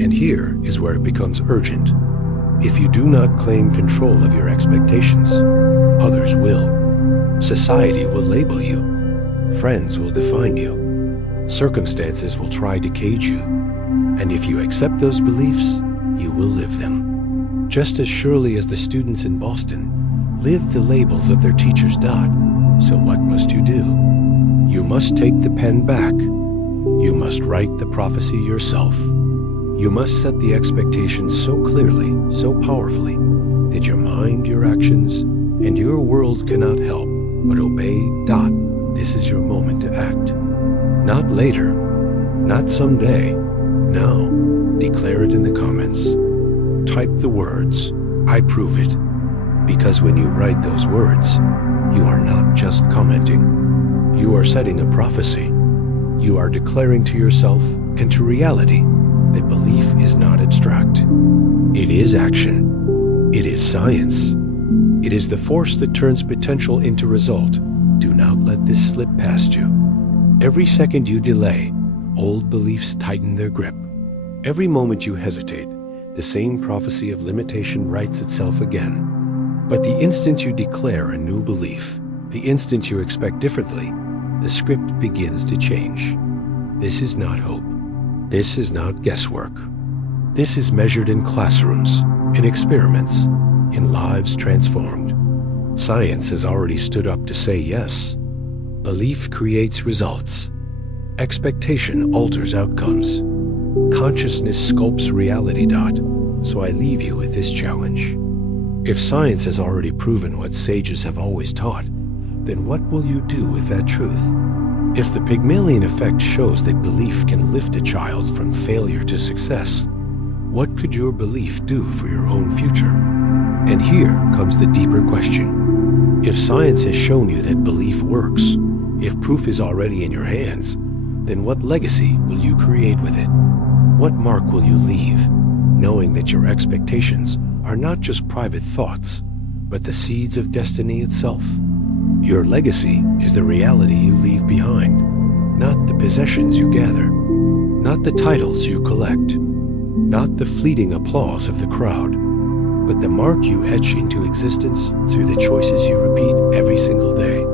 And here is where it becomes urgent. If you do not claim control of your expectations, others will. Society will label you. Friends will define you. Circumstances will try to cage you. And if you accept those beliefs, you will live them. Just as surely as the students in Boston lived the labels of their teachers. So what must you do? You must take the pen back. You must write the prophecy yourself. You must set the expectations so clearly, so powerfully, that your mind, your actions, and your world cannot help but obey. This is your moment to act. Not later, not someday. Now, declare it in the comments. Type the words, I prove it. Because when you write those words, you are not just commenting. You are setting a prophecy. You are declaring to yourself and to reality that belief is not abstract. It is action. It is science. It is the force that turns potential into result. Do not let this slip past you. Every second you delay, old beliefs tighten their grip. Every moment you hesitate, the same prophecy of limitation writes itself again. But the instant you declare a new belief, the instant you expect differently, the script begins to change. This is not hope. This is not guesswork. This is measured in classrooms, in experiments, in lives transformed. Science has already stood up to say yes. Belief creates results. Expectation alters outcomes. Consciousness sculpts reality. So I leave you with this challenge. If science has already proven what sages have always taught, then what will you do with that truth? If the Pygmalion effect shows that belief can lift a child from failure to success, what could your belief do for your own future? And here comes the deeper question. If science has shown you that belief works, if proof is already in your hands, then what legacy will you create with it? What mark will you leave, knowing that your expectations are not just private thoughts, but the seeds of destiny itself? Your legacy is the reality you leave behind, not the possessions you gather, not the titles you collect, not the fleeting applause of the crowd, but the mark you etch into existence through the choices you repeat every single day.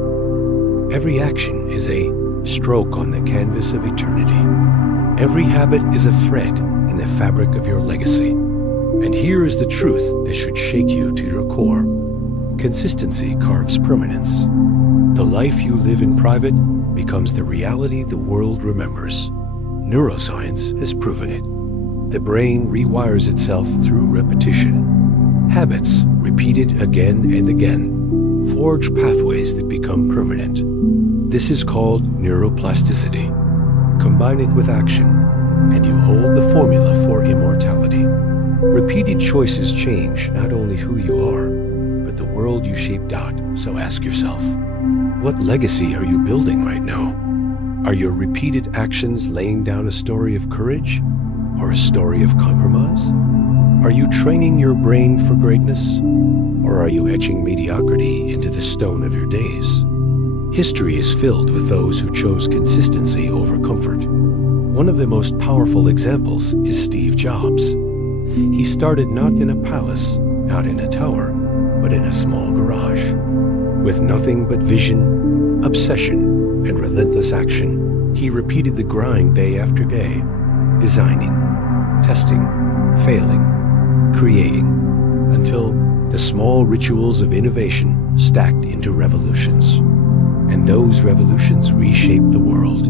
Every action is a stroke on the canvas of eternity. Every habit is a thread in the fabric of your legacy. And here is the truth that should shake you to your core. Consistency carves permanence. The life you live in private becomes the reality the world remembers. Neuroscience has proven it. The brain rewires itself through repetition. Habits, repeated again and again, forge pathways that become permanent. This is called neuroplasticity. Combine it with action, and you hold the formula for immortality. Repeated choices change not only who you are, but the world you shaped out. So ask yourself, what legacy are you building right now? Are your repeated actions laying down a story of courage or a story of compromise? Are you training your brain for greatness, or are you etching mediocrity into the stone of your days? History is filled with those who chose consistency over comfort. One of the most powerful examples is Steve Jobs. He started not in a palace, not in a tower, but in a small garage. With nothing but vision, obsession, and relentless action, he repeated the grind day after day, designing, testing, failing, creating, until the small rituals of innovation stacked into revolutions. And those revolutions reshaped the world.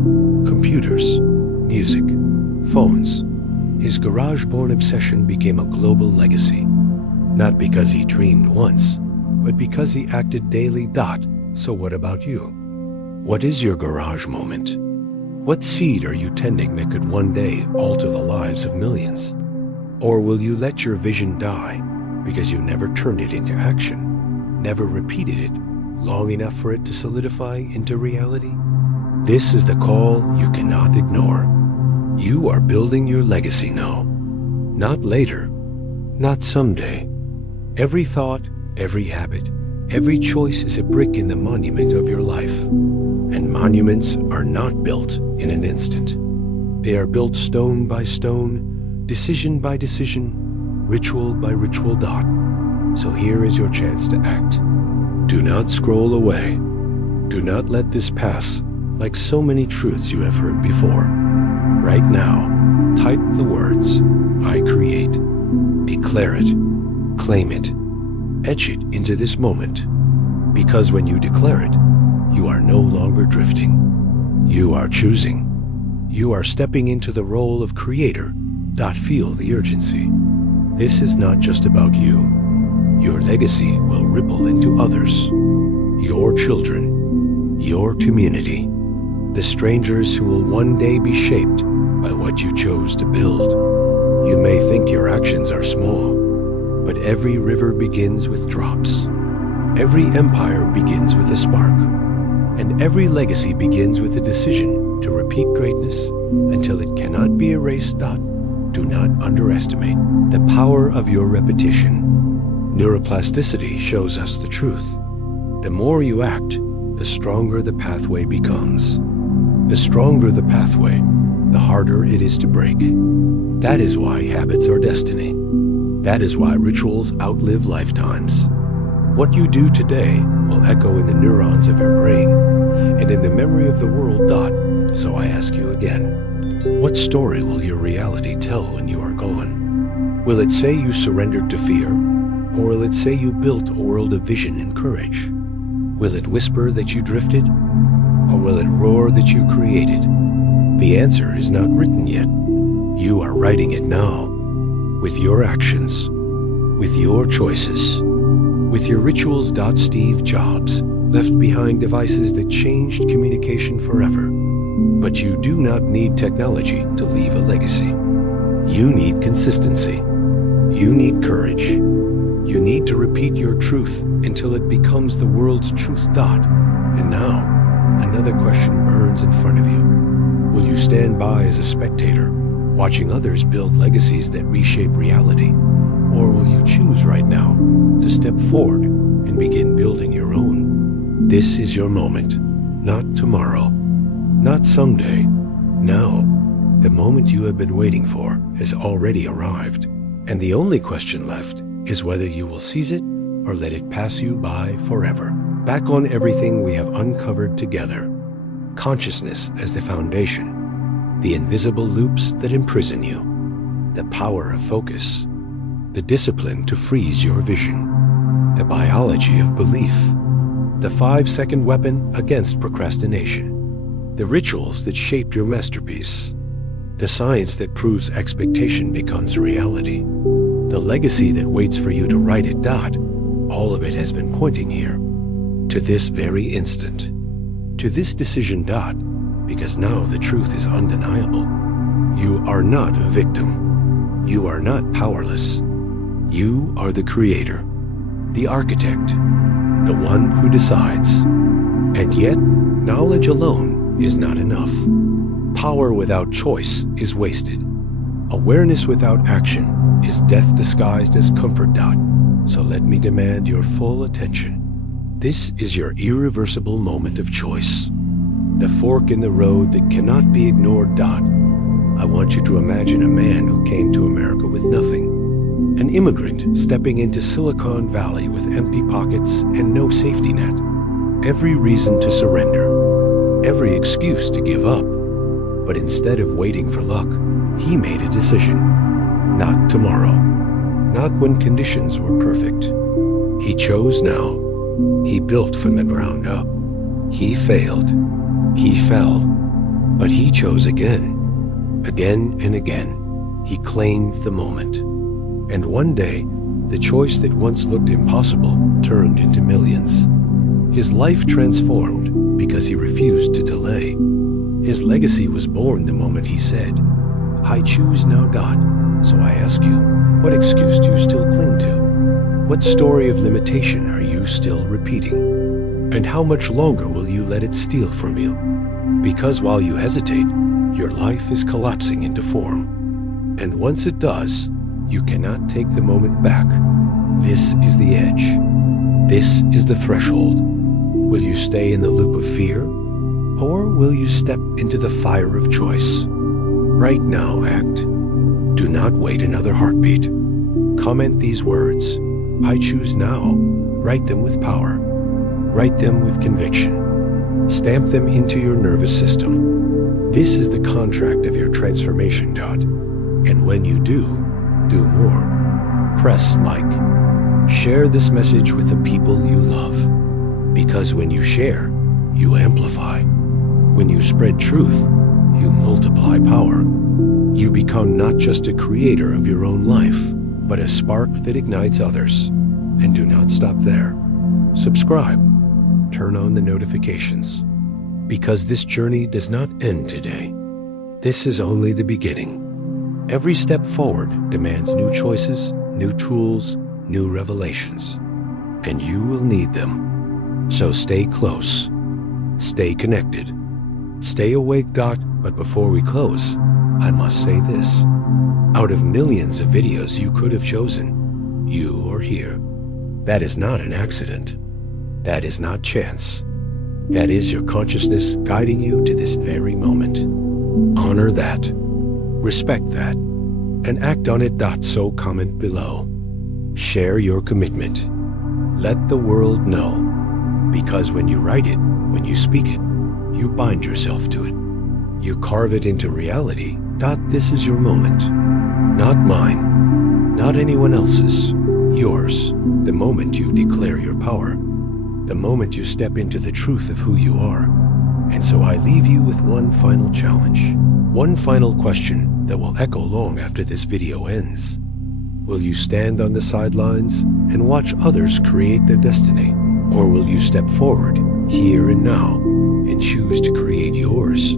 Computers, music, phones. His garage-born obsession became a global legacy. Not because he dreamed once, but because he acted daily. So what about you? What is your garage moment? What seed are you tending that could one day alter the lives of millions? Or will you let your vision die because you never turned it into action, never repeated it long enough for it to solidify into reality? This is the call you cannot ignore. You are building your legacy now, not later, not someday. Every thought, every habit, every choice is a brick in the monument of your life. And monuments are not built in an instant. They are built stone by stone, decision by decision, ritual by ritual. So here is your chance to act. Do not scroll away. Do not let this pass like so many truths you have heard before. Right now, type the words, I create. Declare it. Claim it. Etch it into this moment. Because when you declare it, you are no longer drifting. You are choosing. You are stepping into the role of creator. Feel the urgency. This is not just about you. Your legacy will ripple into others. Your children. Your community. The strangers who will one day be shaped by what you chose to build. You may think your actions are small, but every river begins with drops. Every empire begins with a spark, and every legacy begins with a decision to repeat greatness until it cannot be erased. Do not underestimate the power of your repetition. Neuroplasticity shows us the truth. The more you act, the stronger the pathway becomes. The stronger the pathway, the harder it is to break. That is why habits are destiny. That is why rituals outlive lifetimes. What you do today will echo in the neurons of your brain and in the memory of the world. So I ask you again, what story will your reality tell when you are gone? Will it say you surrendered to fear, or will it say you built a world of vision and courage? Will it whisper that you drifted, or will it roar that you created? The answer is not written yet. You are writing it now, with your actions, with your choices, with your rituals. Steve Jobs left behind devices that changed communication forever. But you do not need technology to leave a legacy. You need consistency. You need courage. You need to repeat your truth until it becomes the world's truth. And now, another question burns in front of you. Will you stand by as a spectator, watching others build legacies that reshape reality? Or will you choose right now to step forward and begin building your own? This is your moment, not tomorrow, not someday. Now, the moment you have been waiting for has already arrived, and the only question left is whether you will seize it or let it pass you by forever. Back on everything we have uncovered together. Consciousness as the foundation, the invisible loops that imprison you, the power of focus, the discipline to freeze your vision, the biology of belief, the 5-second weapon against procrastination, the rituals that shape your masterpiece, the science that proves expectation becomes reality, the legacy that waits for you to write it. All of it has been pointing here, to this very instant, to this decision. Because now the truth is undeniable. You are not a victim. You are not powerless. You are the creator, the architect, the one who decides. And yet, knowledge alone is not enough. Power without choice is wasted. Awareness without action is death disguised as comfort. So let me demand your full attention. This is your irreversible moment of choice. The fork in the road that cannot be ignored. I want you to imagine a man who came to America with nothing. An immigrant stepping into Silicon Valley with empty pockets and no safety net. Every reason to surrender. Every excuse to give up. But instead of waiting for luck, he made a decision. Not tomorrow. Not when conditions were perfect. He chose now. He built from the ground up. He failed. He fell. But he chose again. Again and again. He claimed the moment. And one day, the choice that once looked impossible turned into millions. His life transformed because he refused to delay. His legacy was born the moment he said, I choose now. So I ask you, what excuse do you still cling to? What story of limitation are you still repeating? And how much longer will you let it steal from you? Because while you hesitate, your life is collapsing into form. And once it does, you cannot take the moment back. This is the edge. This is the threshold. Will you stay in the loop of fear? Or will you step into the fire of choice? Right now, act. Do not wait another heartbeat. Comment these words. I choose now. Write them with power. Write them with conviction. Stamp them into your nervous system. This is the contract of your transformation. And when you do more. Press like. Share this message with the people you love. Because when you share, you amplify. When you spread truth, you multiply power. You become not just a creator of your own life, but a spark that ignites others. And do not stop there. Subscribe. Turn on the notifications. Because this journey does not end today. This is only the beginning. Every step forward demands new choices, new tools, new revelations. and you will need them. So stay close, stay connected, stay awake. But before we close, I must say this. Out of millions of videos you could have chosen, you are here. That is not an accident. That is not chance. That is your consciousness guiding you to this very moment. Honor that, respect that, and act on it. So comment below. Share your commitment. Let the world know. Because when you write it, when you speak it, you bind yourself to it. You carve it into reality. This is your moment. Not mine, not anyone else's, yours. The moment you declare your power, the moment you step into the truth of who you are. And so I leave you with one final challenge, one final question that will echo long after this video ends. Will you stand on the sidelines and watch others create their destiny? Or will you step forward, here and now, and choose to create yours?